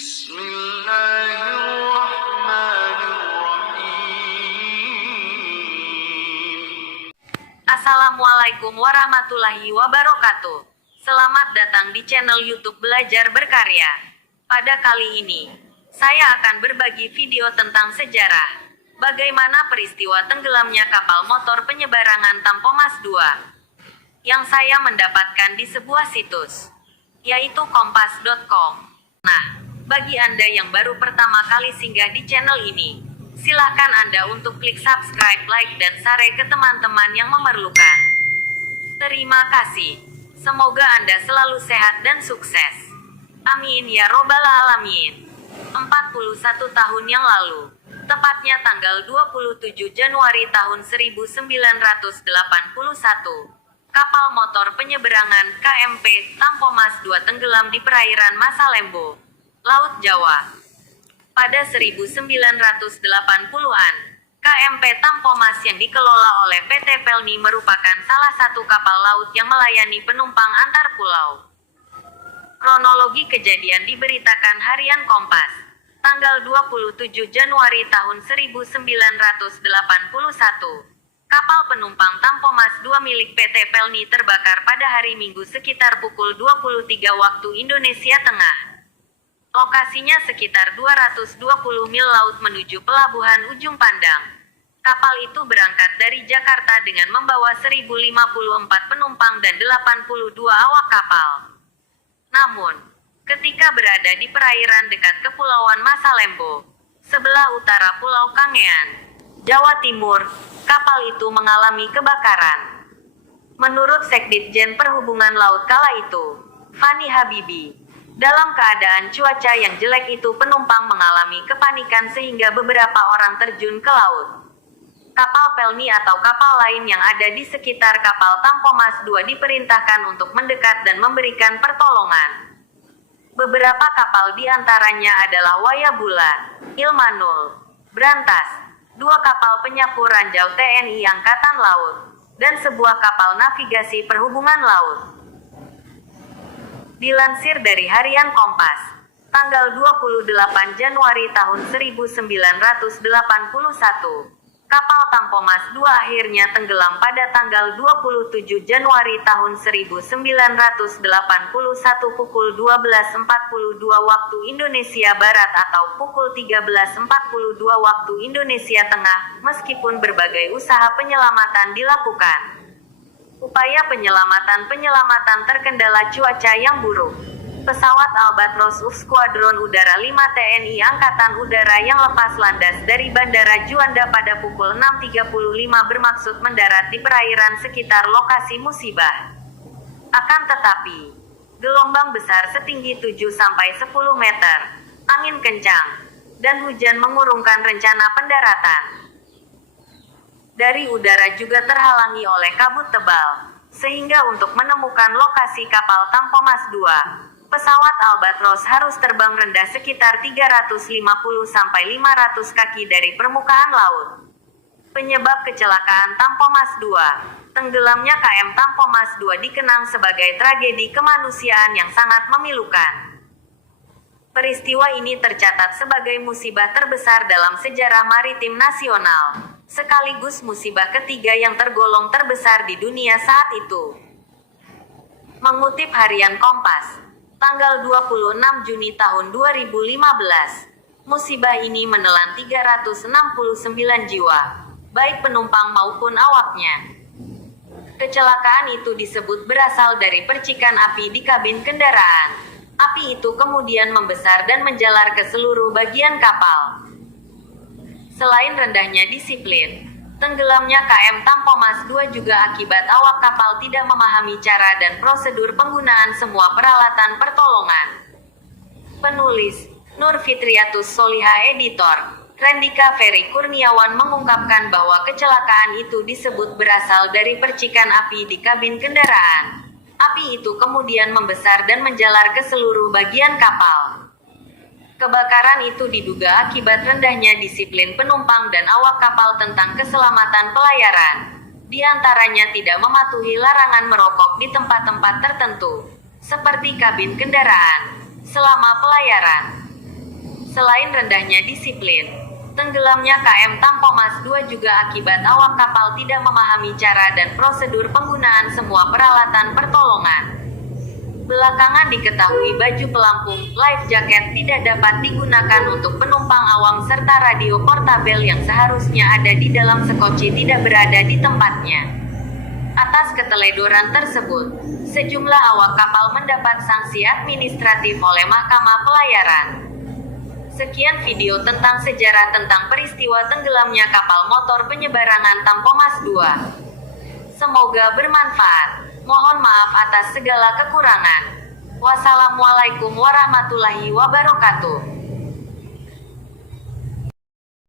Bismillahirrahmanirrahim. Assalamualaikum warahmatullahi wabarakatuh. Selamat datang di channel YouTube Belajar Berkarya. Pada kali ini, saya akan berbagi video tentang sejarah bagaimana peristiwa tenggelamnya kapal motor penyeberangan Tampomas II yang saya mendapatkan di sebuah situs, yaitu kompas.com. Nah, bagi Anda yang baru pertama kali singgah di channel ini, silakan Anda untuk klik subscribe, like, dan share ke teman-teman yang memerlukan. Terima kasih. Semoga Anda selalu sehat dan sukses. Amin ya robbal alamin. 41 tahun yang lalu, tepatnya tanggal 27 Januari tahun 1981, kapal motor penyeberangan KMP Tampomas II tenggelam di perairan Masalembo, Laut Jawa. Pada 1980-an, KMP Tampomas yang dikelola oleh PT Pelni merupakan salah satu kapal laut yang melayani penumpang antar pulau. Kronologi kejadian diberitakan harian Kompas, tanggal 27 Januari tahun 1981. Kapal penumpang Tampomas II milik PT Pelni terbakar pada hari Minggu sekitar pukul 23 waktu Indonesia Tengah. Lokasinya sekitar 220 mil laut menuju pelabuhan Ujung Pandang. Kapal itu berangkat dari Jakarta dengan membawa 1054 penumpang dan 82 awak kapal. Namun, ketika berada di perairan dekat Kepulauan Masalembo, sebelah utara Pulau Kangean, Jawa Timur, kapal itu mengalami kebakaran. Menurut Sekditjen Perhubungan Laut kala itu, Fani Habibi, dalam keadaan cuaca yang jelek itu penumpang mengalami kepanikan sehingga beberapa orang terjun ke laut. Kapal Pelni atau kapal lain yang ada di sekitar kapal Tampomas II diperintahkan untuk mendekat dan memberikan pertolongan. Beberapa kapal di antaranya adalah Wayabula, Ilmanul, Brantas, 2 kapal penyapu ranjau TNI Angkatan Laut, dan sebuah kapal navigasi perhubungan laut. Dilansir dari harian Kompas, tanggal 28 Januari tahun 1981, kapal Tampomas II akhirnya tenggelam pada tanggal 27 Januari tahun 1981 pukul 12.42 waktu Indonesia Barat atau pukul 13.42 waktu Indonesia Tengah, meskipun berbagai usaha penyelamatan dilakukan. Upaya penyelamatan terkendala cuaca yang buruk. Pesawat Albatros Skuadron Udara 5 TNI Angkatan Udara yang lepas landas dari Bandara Juanda pada pukul 6.35 bermaksud mendarat di perairan sekitar lokasi musibah. Akan tetapi, gelombang besar setinggi 7-10 meter, angin kencang, dan hujan mengurungkan rencana pendaratan. Dari udara juga terhalangi oleh kabut tebal, sehingga untuk menemukan lokasi kapal Tampomas II, pesawat Albatros harus terbang rendah sekitar 350-500 kaki dari permukaan laut. Penyebab kecelakaan Tampomas II, tenggelamnya KM Tampomas II dikenang sebagai tragedi kemanusiaan yang sangat memilukan. Peristiwa ini tercatat sebagai musibah terbesar dalam sejarah maritim nasional, sekaligus musibah ketiga yang tergolong terbesar di dunia saat itu. Mengutip harian Kompas, tanggal 26 Juni tahun 2015, musibah ini menelan 369 jiwa, baik penumpang maupun awaknya. Kecelakaan itu disebut berasal dari percikan api di kabin kendaraan. Api itu kemudian membesar dan menjalar ke seluruh bagian kapal. Selain rendahnya disiplin, tenggelamnya KM Tampomas II juga akibat awak kapal tidak memahami cara dan prosedur penggunaan semua peralatan pertolongan. Penulis, Nur Fitriatus Soliha. Editor, Rendika Ferry Kurniawan mengungkapkan bahwa kecelakaan itu disebut berasal dari percikan api di kabin kendaraan. Api itu kemudian membesar dan menjalar ke seluruh bagian kapal. Kebakaran itu diduga akibat rendahnya disiplin penumpang dan awak kapal tentang keselamatan pelayaran. Di antaranya tidak mematuhi larangan merokok di tempat-tempat tertentu, seperti kabin kendaraan, selama pelayaran. Selain rendahnya disiplin, tenggelamnya KM Tampomas II juga akibat awak kapal tidak memahami cara dan prosedur penggunaan semua peralatan pertolongan. Belakangan diketahui baju pelampung, life jacket tidak dapat digunakan untuk penumpang awam serta radio portabel yang seharusnya ada di dalam sekoci tidak berada di tempatnya. Atas keteledoran tersebut, sejumlah awak kapal mendapat sanksi administratif oleh Mahkamah Pelayaran. Sekian video tentang sejarah tentang peristiwa tenggelamnya kapal motor penyeberangan Tampomas II. Semoga bermanfaat. Mohon maaf atas segala kekurangan. Wassalamualaikum warahmatullahi wabarakatuh.